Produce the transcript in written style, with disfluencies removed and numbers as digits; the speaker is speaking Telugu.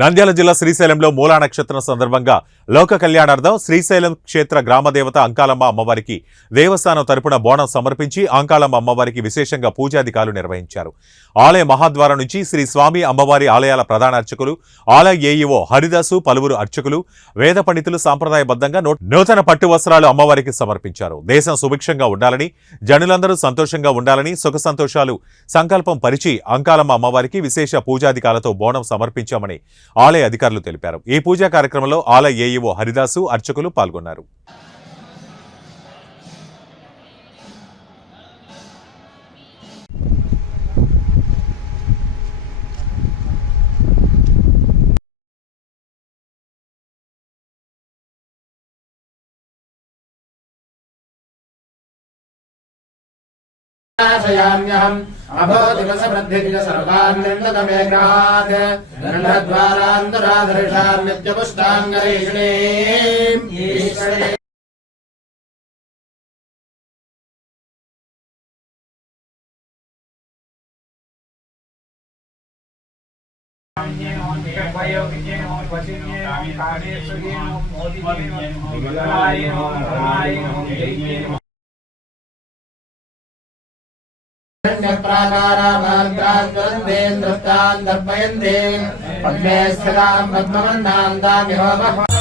నంద్యాల జిల్లా శ్రీశైలంలో మూలా నక్షత్రం సందర్భంగా లోక కళ్యాణార్థం శ్రీశైలం క్షేత్ర గ్రామదేవత అంకాలమ్మ అమ్మవారికి దేవస్థానం తరపున బోనం సమర్పించి అంకాలమ్మ అమ్మవారికి విశేషంగా పూజాధికారులు నిర్వహించారు. ఆలయ మహాద్వారం నుంచి శ్రీ స్వామి అమ్మవారి ఆలయాల ప్రధాన అర్చకులు, ఆలయ ఏఈఓ హరిదాసు, పలువురు అర్చకులు, వేద పండితులు సాంప్రదాయబద్ధంగా నూతన పట్టు వస్త్రాలు అమ్మవారికి సమర్పించారు. దేశం సుభిక్షంగా ఉండాలని, జనులందరూ సంతోషంగా ఉండాలని సుఖ సంతోషాలు సంకల్పం పరిచి అంకాలమ్మ అమ్మవారికి విశేష పూజాధికారులతో బోనం సమర్పించామని ఆలయ అధికారులు తెలిపారు. ఈ పూజా కార్యక్రమంలో ఆలయ ఏఈఓ హరిదాసు, అర్చకులు పాల్గొన్నారు. अभोदिवसवृद्धिञ्च सर्वान्निन्दतमेघात् गण्डद्वारान्तराधरिषां नित्यपुष्टाङ्गरेषणे प्राकारामार्गान् दर्पयन्ते पद्मे स्थितां पद्मवर्णां दामिहोमः